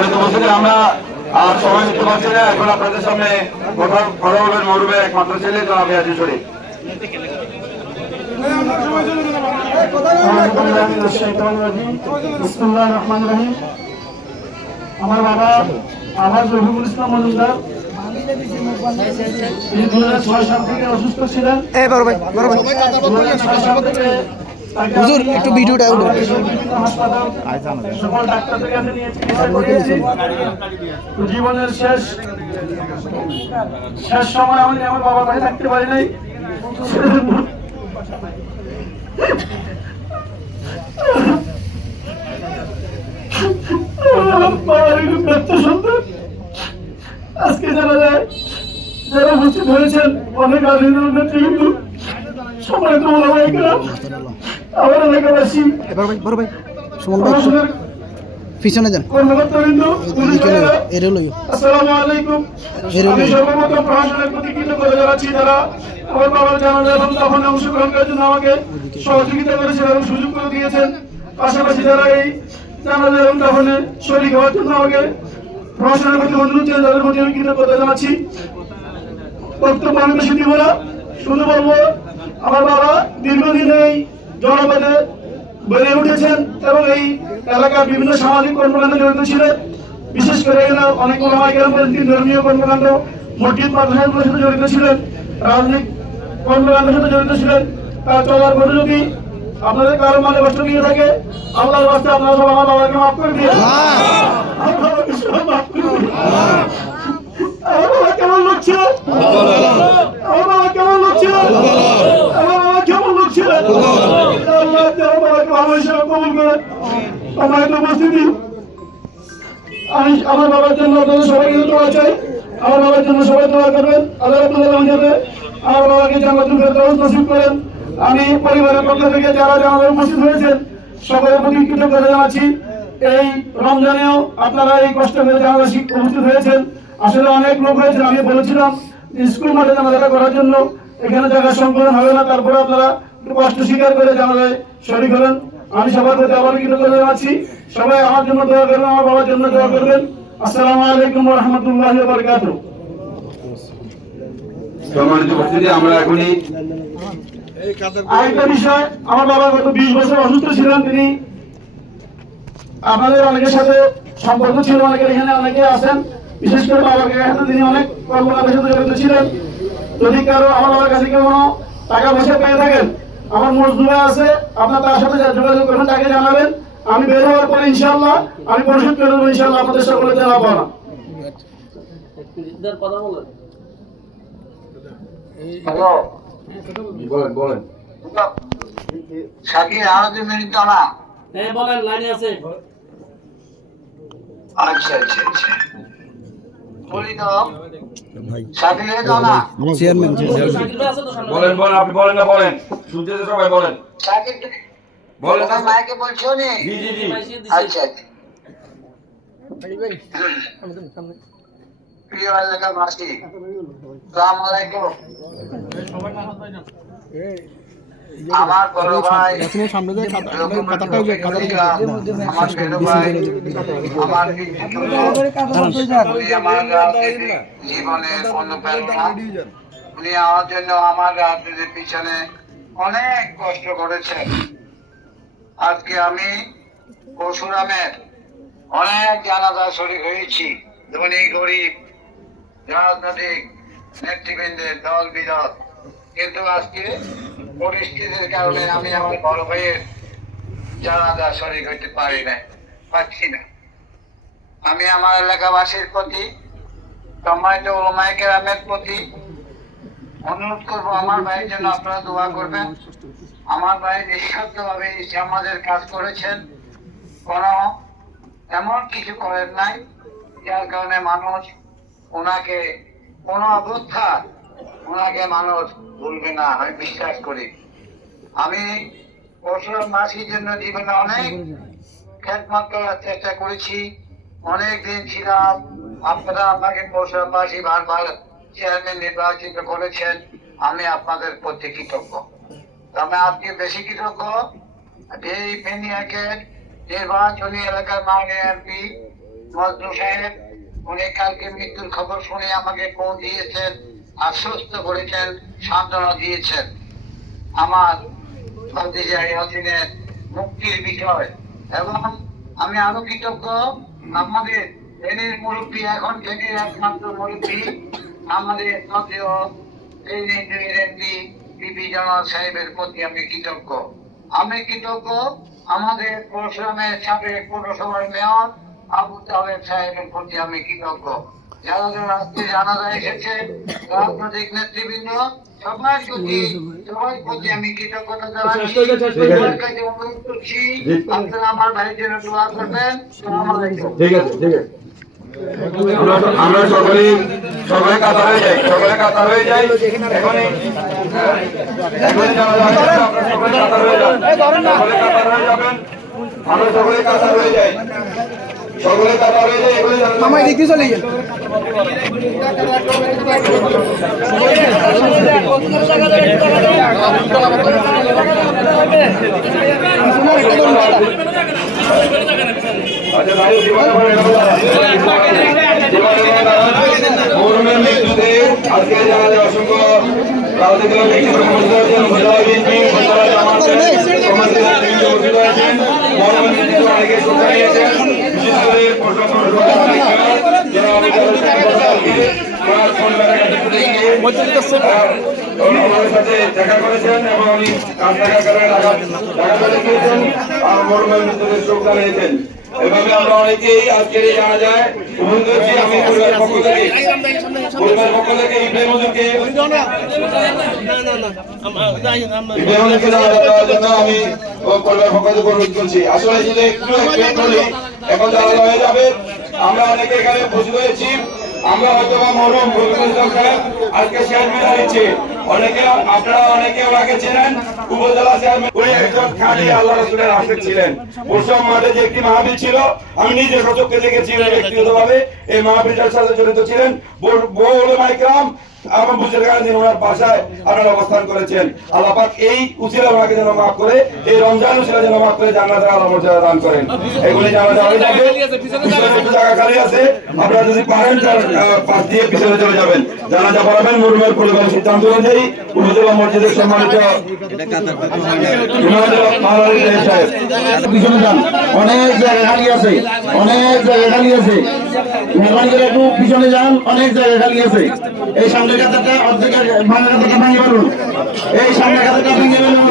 সম্মানিত উপস্থিতি, আমরা আর সময় নিতে পারছি না। এখন আপনাদের সামনে কথা বলবেন মরুবের একমাত্র ছেলে জনাব ইয়াজিদ শরীফ। আমার বাবা আলহাজ রফিকুল ইসলাম মজুমদার 2006 সাল থেকে অসুস্থ ছিলেন। হুজুর একটু ভিডিওটা সকল ডাক্তারদের কাছে নিয়ে চিকিৎসা করিয়েছি। জীবনের শেষ সময় আমি আমার বাবার কাছে থাকতে পারি নাই। আজকে জানা যায় যারা উপস্থিত হয়েছেন অনেক নেতৃবৃন্দ, সম্মানিত ওলামায়ে আমার এলাকাবাসী, পিছনে যান। কর্মকর্তাবৃন্দ, আসসালামু আলাইকুম। আমি সর্বপ্রথম প্রশাসনের প্রতি কৃতজ্ঞতা জানাচ্ছি যারা আমার বাবার জানাজা এবং দাফনে অংশগ্রহণ করার জন্য আমাকে সহযোগিতা করেছেন এবং সুযোগ করে দিয়েছেন। পাশাপাশি যারা এই জানাজা এবং দাফনে শরীক হওয়ার জন্য আমাকে প্রশাসনের প্রতি অনুরোধ জানিয়ে তাদের প্রতি আমি কৃতজ্ঞতা জানাচ্ছি। বক্তব্য আমি বেশি দিব না, শুধু বলবো আমার বাবা দীর্ঘদিন এই জনপদে বেড়ে উঠেছেন এবং এই এলাকার বিভিন্ন সামাজিক কর্মকাণ্ডে জড়িত ছিলেন। বিশেষ করে এরা অনেক ধর্মীয় কর্মকাণ্ড, মসজিদ মাদ্রাসাগুলোর সাথে জড়িত ছিলেন, রাজনৈতিক কর্মকাণ্ডের সাথে জড়িত ছিলেন। তার চলার পরে যদি আপনাদের কারো মানে কষ্ট দিয়ে থাকে, আল্লাহর রাস্তে আপনারা সব আমার বাবাকে মাফ করে দিয়ে আমার বাবা কেমন লোক ছিল, আমার বাবা কেমন লোক ছিল, আমার বাবা কেমন লোক ছিল। আল্লাহ আমার বাবাকে ভালো হিসেবে কবুল করে। সম্মানিত উপস্থিতি, আমি আমার বাবার জন্য আপনাদের সবাইকে দোয়া চাই। আমার বাবার জন্য সবাই দোয়া করবেন। আল্লাহ রাব্বুল আলামিন যাতে আমার বাবাকে জান্নাতুল ফেরদাউস নসিব করেন। আমি পরিবারের পক্ষ থেকে যারা আমাদের উপস্থিত হয়েছেন সকলের প্রতি কৃতজ্ঞতা জানাচ্ছি। এই রমজানেও আপনারা এই কষ্ট করে যারা উপস্থিত হয়েছেন, আসলে অনেক লোক হয়েছেন। আমি বলেছিলাম স্কুল মাঠে জানাজা করার জন্য, এখানে জায়গা সংকলন হবে না, তারপরে আপনারা কষ্ট স্বীকার করে জানাজায় শরীক হলেন। আমি সবার প্রতি আবার কৃতজ্ঞতা জানাচ্ছি। সবাই আমার জন্য দোয়া করবেন, আমার বাবার জন্য দোয়া করবেন। আসসালামু আলাইকুম ওয়া রাহমাতুল্লাহি ওয়া বারাকাতুহু। সম্মানিত উপস্থিতি, আমরা এখনই আরেকটা বিষয়, আমার বাবা গত 20 বছর অসুস্থ ছিলেন। তিনি আপনাদের অনেকের সাথে সম্পর্ক ছিল, অনেকের এখানে অনেকে আছেন। বিশেষ করে বাবার কাছে তিনি অনেক কর্মকাণ্ডের সাথে জড়িত ছিলেন। যদি কারো আমার বাবার কাছে কেউ কোনো টাকা পয়সা পেয়ে থাকেন, আমার মজদুরা আছে, আপনার তার সাথে যোগাযোগ করবেন, তাকে জানাবেন। আমি বের হওয়ার পরে ইনশাআল্লাহ আমি পরিশোধ করে দেবো ইনশাআল্লাহ, আপনাদের সকলে জানাবো না। বলেন শাকির আরো 2 মিনিট দাও না। হ্যাঁ বলেন, লাইনে আছে। আচ্ছা আচ্ছা আচ্ছা, বলি দাও শাকির দাও না। চেয়ারম্যান বলেন বলেন, আপনি বলেন না, বলেন, শুনতে সবাই বলেন। শাকির বলেন তোমার মাইকে বলছো নি? জি জি জি। আচ্ছা আচ্ছা। প্রিয় এলাকাবাসী, আসসালামু আলাইকুম। আমার বড় ভাই, সামনে যায় আমার বড় ভাই, আমার রাজনীতিক জীবনের অনুপ্রেরণা। উনি আমার জন্য আমার রাজনীতির পিছনে অনেক কষ্ট করেছেন। আজকে আমি পরশুরামের অনেক জানাজা শরীক হয়েছি, ধনী গরিব রাজনৈতিক নেতৃবৃন্দের দল বিরোধ, কিন্তু আজকে পরিস্থিতির কারণে আমি আমার বড় ভাইয়ের জানাজা শরীক হইতে পারছি না। আমি আমার এলাকাবাসীর প্রতি, সম্মানিত ওলামায়ে কেরামের প্রতি অনুরোধ করবো, আমার ভাইয়ের জন্য আপনারা দোয়া করবেন। আমার ভাই নিঃস্বার্থভাবে সমাজের কাজ করেছেন, কোনো এমন কিছু করেন নাই যার কারণে মানুষ ওনাকে কোনো অবস্থা ওনাকে মানুষ ভুলবে না, আমি বিশ্বাস করি। আমি পরশুরাম মাসির জন্য জীবনে অনেক খেদমত করার চেষ্টা করেছি, অনেক দিন ছিলাম। আপনারা আমাকে পরশুরামবাসী বারবার চেয়ারম্যান নির্বাচিত করেছেন, আমি আপনাদের প্রতি কৃতজ্ঞ। তবে আজকে বেশি কৃতজ্ঞ এই ফেনী একের নির্বাচনী এলাকার মাননীয় এমপি মজনু সাহেব, উনি কালকে মৃত্যুর খবর শুনে আমাকে ফোন দিয়েছেন, আশ্বস্ত করেছেন, সান্ত্বনা দিয়েছেন আমার ভাতিজা ইয়াসিনের মুক্তির বিষয়। এবং আমি আরো কৃতজ্ঞ আমাদের ট্রেনের মুরব্বী, এখন ট্রেনের একমাত্র মুরব্বী আমাদের জাতীয় ট্রেনের এমপি বিপি জামাল সাহেবের প্রতি আমি কৃতজ্ঞ। আমি কৃতজ্ঞ আমাদের পরশুরামের সাবেক পৌরসভার মেয়র আবু তাহের সাহেবের প্রতি আমি কৃতজ্ঞ। যারা যারা আজকে জানাজা এসেছে, রাজনৈতিক নেতৃবৃন্দ, সবার প্রতি আমি কৃতজ্ঞতা জানাচ্ছি। সবার কাছে অনুরোধ করছি, আপনারা আমার ভাইয়ের জন্য দোয়া করবেন। আসসালামু আলাইকুম। ঠিক আছে, ঠিক আছে। আমরা সকলে কাতার হয়ে যাই, সকলে কাতার হয়ে যাই। এখনই সকলে কাতার হয়ে যান, সকলে কাতার হয়ে যাবেন। আমরা সকলে কাতার হয়ে যাই, সকলে কাতার হয়ে যাই। এখনই মামা এদিক দিয়ে চলে গেল। আচ্ছা ভাই, মরহুমের মৃত্যুতে আজকে জানা যায় অসংখ্য রাজনৈতিক ব্যক্তিগত মহিলা বিএনপি উপস্থিত হয়েছেন। মরহুমের মৃত্যুতে অনেকে শোক জানিয়েছেন, বিশেষ করে আমাদের সাথে দেখা করেছেন এবং উনি কাজ থাকার কারণে ঢাকা গিয়েছেন, মরহুমের মৃত্যুতে শোক জানিয়েছেন। এভাবে আমরা অনেকেই আজকের এই জানা যায় উপস্থিত হচ্ছি। আমি পরিবারের পক্ষ থেকে ইব্রাহিম হুজুরকে দেওয়ার জন্য আমি পরিবারের পক্ষ থেকে অনুরোধ করছি। আসলে যদি একটু এখন জানাজা হয়ে যাবে। আমরা অনেকে এখানে উপস্থিত হয়েছি, আমরা হয়তো বা মরহুম আজকে শেষ বিদায় নিচ্ছে। অনেকে আপনারা অনেকে ওনাকে চেনেন, উপজেলা চেয়ারম্যান। উনি একজন খাঁটি আল্লাহ রাসূলের আশিক ছিলেন। পরশুরাম মাঠে যে একটি মাহফিল ছিল, আমি নিজে সচক্ষে দেখেছি, ব্যক্তিগতভাবে এই মাহফিলটার সাথে জড়িত ছিলেন বহু উলামায়ে কেরাম এবং বুঝের কারণে ওনার বাসায় আপনারা অবস্থান করেছেন। আল্লাহ পাক এই উসিলা ওনাকে যেন মাফ করে, এই রমজান উসিলা যেন মাফ করে জান্নাতের আলো মর্যাদা দান করেন। এগুলি জানা যাবে। একটু জায়গা খালি আছে, আপনারা যদি পারেন পাশ দিয়ে পিছনে চলে যাবেন। জানাজা পড়াবেন মরহুমের পরিবারের সিদ্ধান্ত অনুযায়ী উপজেলা মসজিদের সম্মানিত পিছনে যান, অনেক জায়গা খালি আছে, অনেক জায়গা খালি আছে। মেহরবানি করে একটু পিছনে যান, অনেক জায়গা খালি আছে। এই সামনের কাতারটা অর্ধেক ভাঙা কাতারটা ভাঙে ফেলুন, এই সামনের কাতারটা ভেঙে ফেলুন।